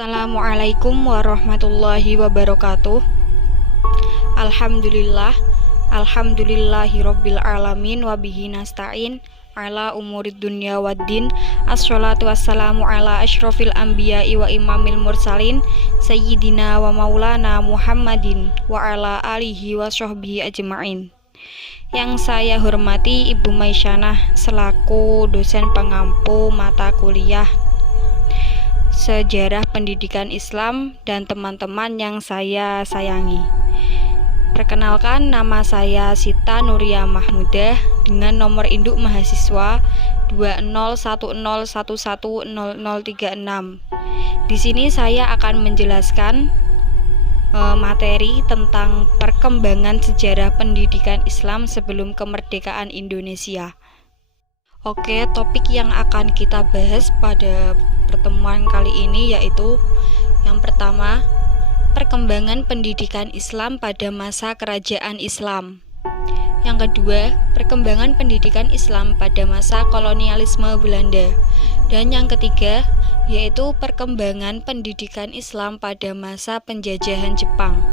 Assalamualaikum warahmatullahi wabarakatuh. Alhamdulillah, alhamdulillahirabbil alamin wa bihi nasta'in ala umurid dunya waddin. Assalatu wassalamu ala asyrofil anbiya'i wa imamil mursalin sayyidina wa maulana Muhammadin wa ala alihi wa sahbihi ajma'in. Yang saya hormati Ibu Maisyana selaku dosen pengampu mata kuliah Sejarah Pendidikan Islam dan teman-teman yang saya sayangi. Perkenalkan, nama saya Sita Nuria Mahmudah dengan nomor induk mahasiswa 20101100036. Di sini saya akan menjelaskan materi tentang perkembangan sejarah pendidikan Islam sebelum kemerdekaan Indonesia. Oke, topik yang akan kita bahas pada pertemuan kali ini yaitu yang pertama, perkembangan pendidikan Islam pada masa kerajaan Islam. Yang kedua, perkembangan pendidikan Islam pada masa kolonialisme Belanda. Dan yang ketiga, yaitu perkembangan pendidikan Islam pada masa penjajahan Jepang.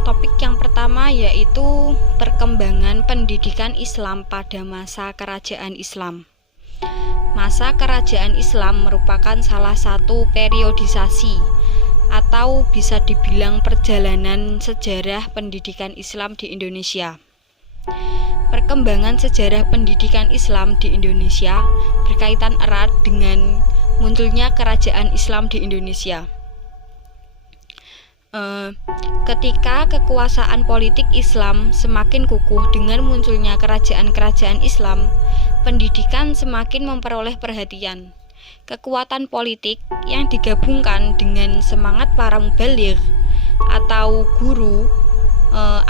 Topik yang pertama yaitu perkembangan pendidikan Islam pada masa kerajaan Islam. Masa kerajaan Islam merupakan salah satu periodisasi atau bisa dibilang perjalanan sejarah pendidikan Islam di Indonesia. Perkembangan sejarah pendidikan Islam di Indonesia berkaitan erat dengan munculnya kerajaan Islam di Indonesia. Ketika kekuasaan politik Islam semakin kukuh dengan munculnya kerajaan-kerajaan Islam, pendidikan semakin memperoleh perhatian. Kekuatan politik yang digabungkan dengan semangat para mubaligh atau guru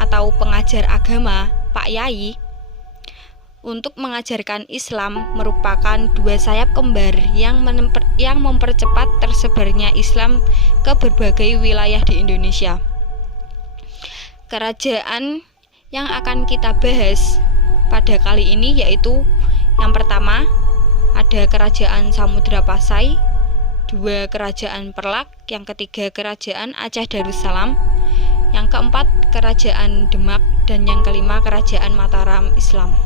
atau pengajar agama, Pak Yai, untuk mengajarkan Islam merupakan dua sayap kembar yang mempercepat tersebarnya Islam ke berbagai wilayah di Indonesia. Kerajaan yang akan kita bahas pada kali ini yaitu yang pertama ada Kerajaan Samudra Pasai, dua Kerajaan Perlak, yang ketiga Kerajaan Aceh Darussalam, yang keempat Kerajaan Demak, dan yang kelima Kerajaan Mataram Islam.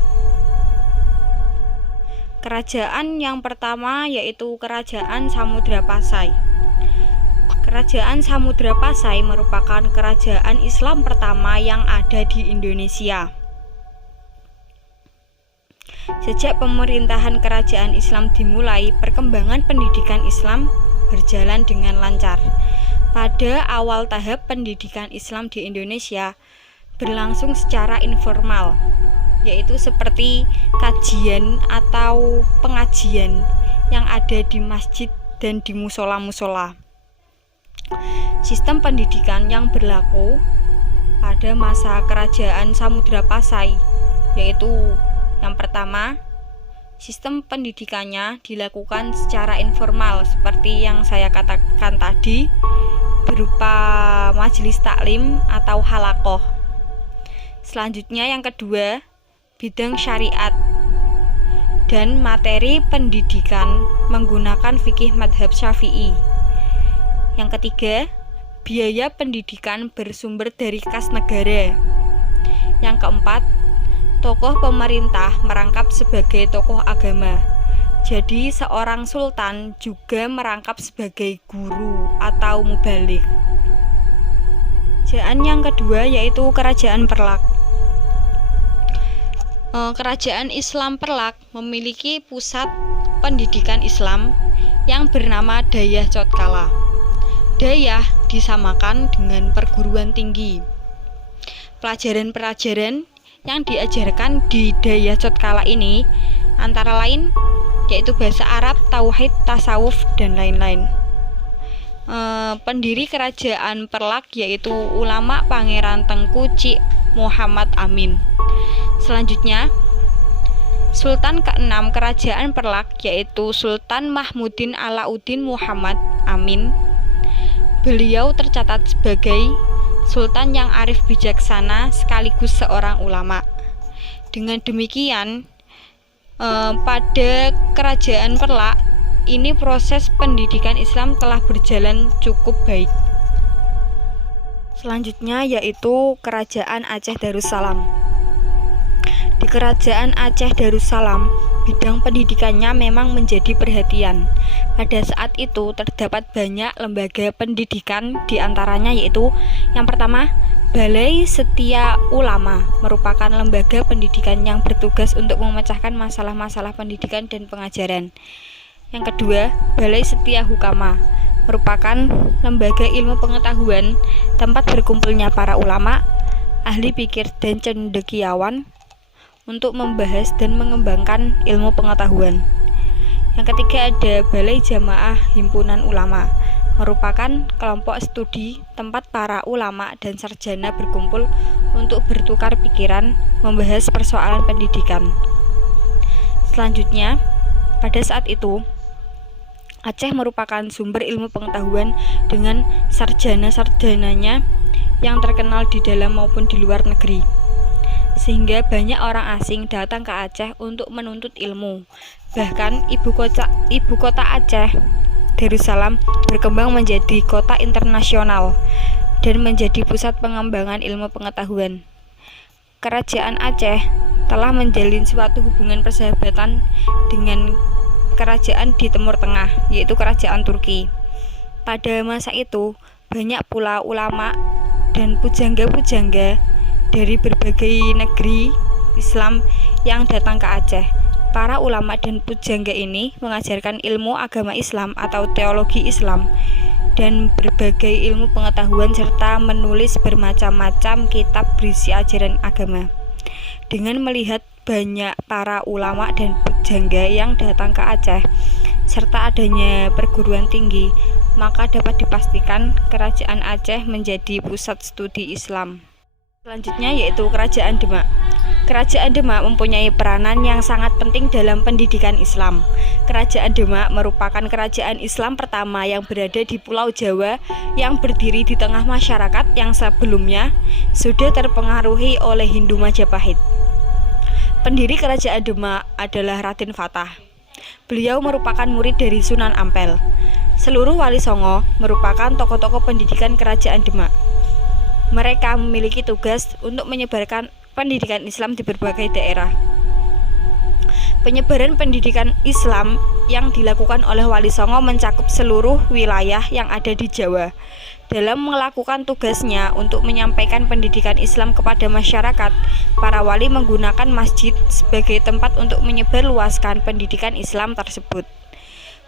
Kerajaan yang pertama yaitu Kerajaan Samudra Pasai. Kerajaan Samudra Pasai merupakan kerajaan Islam pertama yang ada di Indonesia. Sejak pemerintahan kerajaan Islam dimulai, perkembangan pendidikan Islam berjalan dengan lancar. Pada awal tahap pendidikan Islam di Indonesia berlangsung secara informal, yaitu seperti kajian atau pengajian yang ada di masjid dan di musola-musola. Sistem pendidikan yang berlaku pada masa kerajaan Samudra Pasai yaitu yang pertama, sistem pendidikannya dilakukan secara informal seperti yang saya katakan tadi, berupa majelis taklim atau halaqah. Selanjutnya yang kedua, bidang syariat dan materi pendidikan menggunakan fikih madhab Syafi'i. Yang ketiga, biaya pendidikan bersumber dari kas negara. Yang keempat, tokoh pemerintah merangkap sebagai tokoh agama. Jadi seorang sultan juga merangkap sebagai guru atau mubaligh. Kerajaan yang kedua yaitu Kerajaan Perlak. Kerajaan Islam Perlak memiliki pusat pendidikan Islam yang bernama Dayah Cotkala. Dayah disamakan dengan perguruan tinggi. Pelajaran-pelajaran yang diajarkan di Dayah Cotkala ini antara lain yaitu bahasa Arab, tauhid, tasawuf, dan lain-lain. Pendiri Kerajaan Perlak yaitu ulama Pangeran Tengku Cik Muhammad Amin. Selanjutnya, Sultan ke-6 Kerajaan Perlak yaitu Sultan Mahmudin Alauddin Muhammad Amin. Beliau tercatat sebagai sultan yang arif bijaksana sekaligus seorang ulama. Dengan demikian, pada Kerajaan Perlak ini proses pendidikan Islam telah berjalan cukup baik. Selanjutnya yaitu Kerajaan Aceh Darussalam. Di Kerajaan Aceh Darussalam, bidang pendidikannya memang menjadi perhatian. Pada saat itu terdapat banyak lembaga pendidikan, di antaranya yaitu yang pertama, Balai Setia Ulama merupakan lembaga pendidikan yang bertugas untuk memecahkan masalah-masalah pendidikan dan pengajaran. Yang kedua, Balai Setia Hukama merupakan lembaga ilmu pengetahuan, tempat berkumpulnya para ulama, ahli pikir dan cendekiawan untuk membahas dan mengembangkan ilmu pengetahuan. Yang ketiga ada Balai Jamaah Himpunan Ulama, merupakan kelompok studi tempat para ulama dan sarjana berkumpul untuk bertukar pikiran, membahas persoalan pendidikan. Selanjutnya, pada saat itu Aceh merupakan sumber ilmu pengetahuan dengan sarjana-sarjananya yang terkenal di dalam maupun di luar negeri, sehingga banyak orang asing datang ke Aceh untuk menuntut ilmu. Bahkan ibu kota Aceh, Darussalam, berkembang menjadi kota internasional dan menjadi pusat pengembangan ilmu pengetahuan. Kerajaan Aceh telah menjalin suatu hubungan persahabatan dengan kerajaan di Timur Tengah, yaitu Kerajaan Turki. Pada masa itu, banyak pula ulama dan pujangga-pujangga dari berbagai negeri Islam yang datang ke Aceh. Para ulama dan pujangga ini mengajarkan ilmu agama Islam atau teologi Islam dan berbagai ilmu pengetahuan serta menulis bermacam-macam kitab berisi ajaran agama. Dengan melihat banyak para ulama dan pujangga yang datang ke Aceh serta adanya perguruan tinggi, maka dapat dipastikan Kerajaan Aceh menjadi pusat studi Islam. Selanjutnya yaitu Kerajaan Demak. Kerajaan Demak mempunyai peranan yang sangat penting dalam pendidikan Islam. Kerajaan Demak merupakan kerajaan Islam pertama yang berada di Pulau Jawa yang berdiri di tengah masyarakat yang sebelumnya sudah terpengaruhi oleh Hindu Majapahit. Pendiri Kerajaan Demak adalah Raden Fatah. Beliau merupakan murid dari Sunan Ampel. Seluruh Wali Songo merupakan tokoh-tokoh pendidikan Kerajaan Demak. Mereka memiliki tugas untuk menyebarkan pendidikan Islam di berbagai daerah. Penyebaran pendidikan Islam yang dilakukan oleh Wali Songo mencakup seluruh wilayah yang ada di Jawa. Dalam melakukan tugasnya untuk menyampaikan pendidikan Islam kepada masyarakat, para wali menggunakan masjid sebagai tempat untuk menyebarluaskan pendidikan Islam tersebut.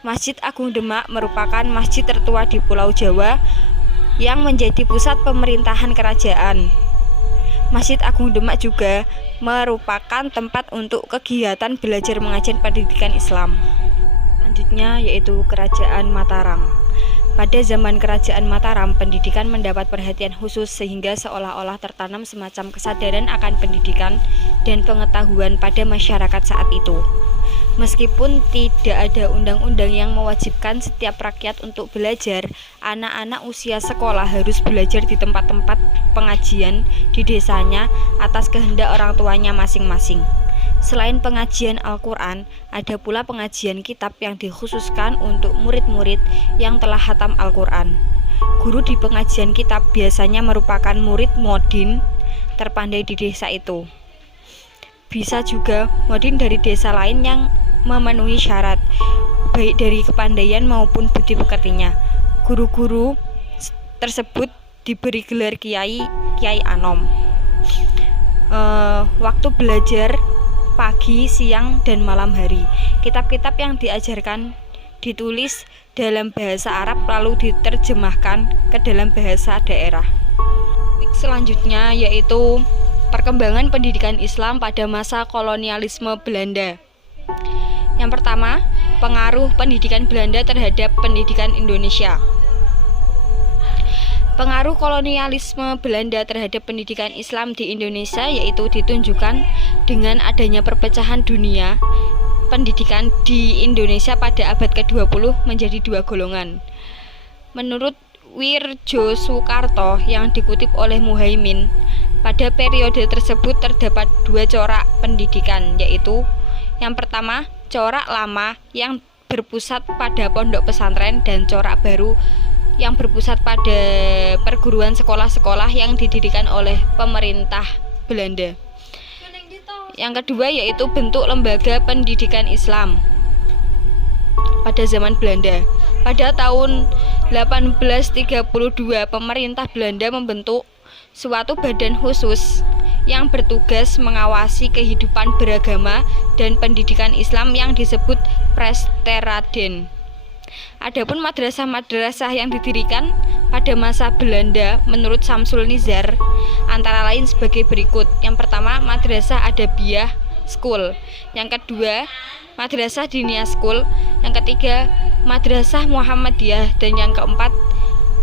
Masjid Agung Demak merupakan masjid tertua di Pulau Jawa yang menjadi pusat pemerintahan kerajaan. Masjid Agung Demak juga merupakan tempat untuk kegiatan belajar mengajar pendidikan Islam. Selanjutnya yaitu Kerajaan Mataram. Pada zaman Kerajaan Mataram, pendidikan mendapat perhatian khusus sehingga seolah-olah tertanam semacam kesadaran akan pendidikan dan pengetahuan pada masyarakat saat itu. Meskipun tidak ada undang-undang yang mewajibkan setiap rakyat untuk belajar, anak-anak usia sekolah harus belajar di tempat-tempat pengajian di desanya atas kehendak orang tuanya masing-masing. Selain pengajian Al-Quran, ada pula pengajian kitab yang dikhususkan untuk murid-murid yang telah khatam Al-Quran. Guru di pengajian kitab biasanya merupakan murid modin terpandai di desa itu. Bisa juga modin dari desa lain yang memenuhi syarat, baik dari kepandaian maupun budi pekertinya. Guru-guru tersebut diberi gelar Kiai Anom. Waktu belajar pagi, siang, dan malam hari. Kitab-kitab yang diajarkan ditulis dalam bahasa Arab lalu diterjemahkan ke dalam bahasa daerah. Selanjutnya yaitu perkembangan pendidikan Islam pada masa kolonialisme Belanda. Yang pertama, pengaruh pendidikan Belanda terhadap pendidikan Indonesia. Pengaruh kolonialisme Belanda terhadap pendidikan Islam di Indonesia yaitu ditunjukkan dengan adanya perpecahan dunia. Pendidikan di Indonesia pada abad ke-20 menjadi dua golongan. Menurut Wirjo Soekarto yang dikutip oleh Muhaimin, pada periode tersebut terdapat dua corak pendidikan, yaitu yang pertama, corak lama yang berpusat pada pondok pesantren, dan Corak Baru yang berpusat pada perguruan sekolah-sekolah yang didirikan oleh pemerintah Belanda. Yang kedua yaitu bentuk lembaga pendidikan Islam pada zaman Belanda. Pada tahun 1832, pemerintah Belanda membentuk suatu badan khusus yang bertugas mengawasi kehidupan beragama dan pendidikan Islam yang disebut Presteraden. Adapun madrasah-madrasah yang didirikan pada masa Belanda menurut Samsul Nizar antara lain sebagai berikut. Yang pertama, Madrasah Adabiyah School. Yang kedua, Madrasah Diniyah School. Yang ketiga, Madrasah Muhammadiyah. Dan yang keempat,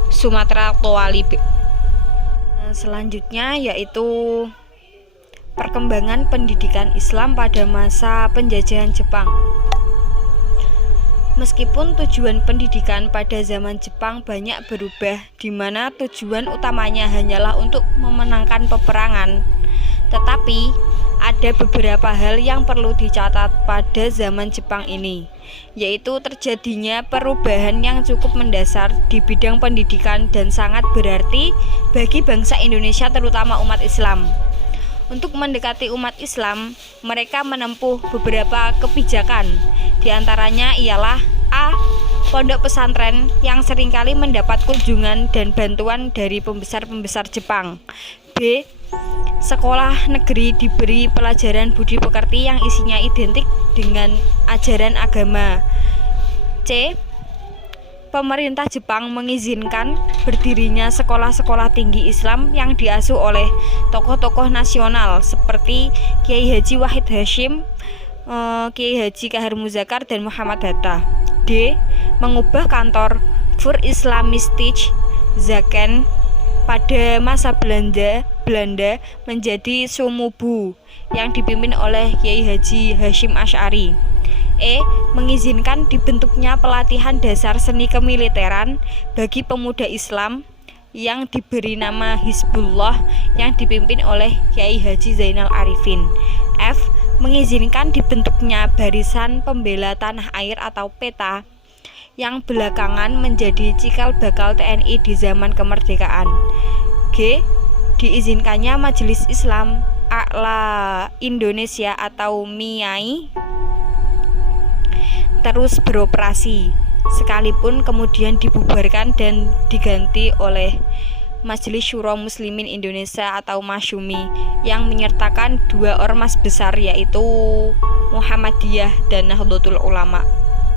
Sumatera Tawalib. Selanjutnya yaitu perkembangan pendidikan Islam pada masa penjajahan Jepang. Meskipun tujuan pendidikan pada zaman Jepang banyak berubah, di mana tujuan utamanya hanyalah untuk memenangkan peperangan, tetapi ada beberapa hal yang perlu dicatat pada zaman Jepang ini, yaitu terjadinya perubahan yang cukup mendasar di bidang pendidikan dan sangat berarti bagi bangsa Indonesia, terutama umat Islam. Untuk mendekati umat Islam, mereka menempuh beberapa kebijakan. Di antaranya ialah A. Pondok pesantren yang seringkali mendapat kunjungan dan bantuan dari pembesar-pembesar Jepang. B. Sekolah negeri diberi pelajaran budi pekerti yang isinya identik dengan ajaran agama. C. Pemerintah Jepang mengizinkan berdirinya sekolah-sekolah tinggi Islam yang diasuh oleh tokoh-tokoh nasional seperti Kiai Haji Wahid Hasyim, Kiai Haji Kahar Muzakar, dan Muhammad Hatta. D. Mengubah kantor Voor Islamistische Zaken pada masa Belanda menjadi Sumubu yang dipimpin oleh Kiai Haji Hasyim Asy'ari. E. Mengizinkan dibentuknya pelatihan dasar seni kemiliteran bagi pemuda Islam yang diberi nama Hizbullah yang dipimpin oleh Kiai Haji Zainal Arifin. F. Mengizinkan dibentuknya Barisan Pembela Tanah Air atau PETA yang belakangan menjadi cikal bakal TNI di zaman kemerdekaan. G. Diizinkannya Majelis Islam A'la Indonesia atau MIAI terus beroperasi, sekalipun kemudian dibubarkan dan diganti oleh Majelis Syuro Muslimin Indonesia atau Masyumi yang menyertakan dua ormas besar yaitu Muhammadiyah dan Nahdlatul Ulama.